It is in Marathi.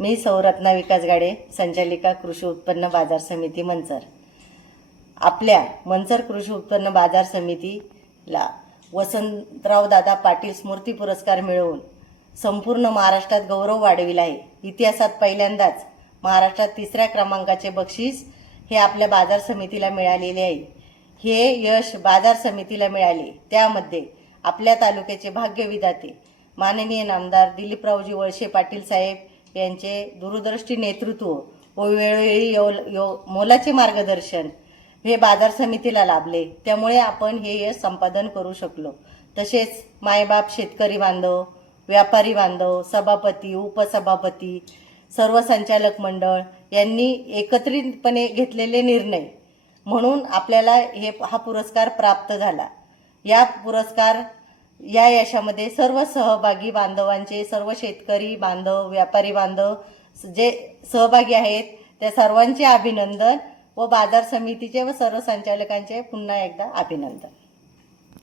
मी सौरत्ना विकास गाडे संचालिका कृषी उत्पन्न बाजार समिती मंचर. आपल्या मंचर कृषी उत्पन्न बाजार समितीला वसंतराव दादा पाटील स्मृती पुरस्कार मिळवून संपूर्ण महाराष्ट्रात गौरव वाढविला आहे. इतिहासात पहिल्यांदाच महाराष्ट्रात तिसऱ्या क्रमांकाचे बक्षीस हे आपल्या बाजार समितीला मिळालेले आहे. हे यश बाजार समितीला मिळाले. त्यामध्ये आपल्या तालुक्याचे भाग्यविधाते माननीय नामदार दिलीपरावजी वळसे पाटील साहेब यांचे दूरदृष्टी नेतृत्व व वेळोवेळी यो यो मोलाचे मार्गदर्शन हे बाजार समितीला लाभले. त्यामुळे आपण हे यश संपादन करू शकलो. तसेच मायबाप शेतकरी बांधव व्यापारी बांधव सभापती उपसभापती सर्व संचालक मंडळ यांनी एकत्रितपणे घेतलेले निर्णय म्हणून आपल्याला हे हा पुरस्कार प्राप्त झाला. या पुरस्कार या यशामध्ये सर्व सहभागी बांधवांचे सर्व शेतकरी बांधव व्यापारी बांधव जे सहभागी आहेत त्या सर्वांचे अभिनंदन व बाजार समितीचे व सर्व संचालकांचे पुन्हा एकदा अभिनंदन.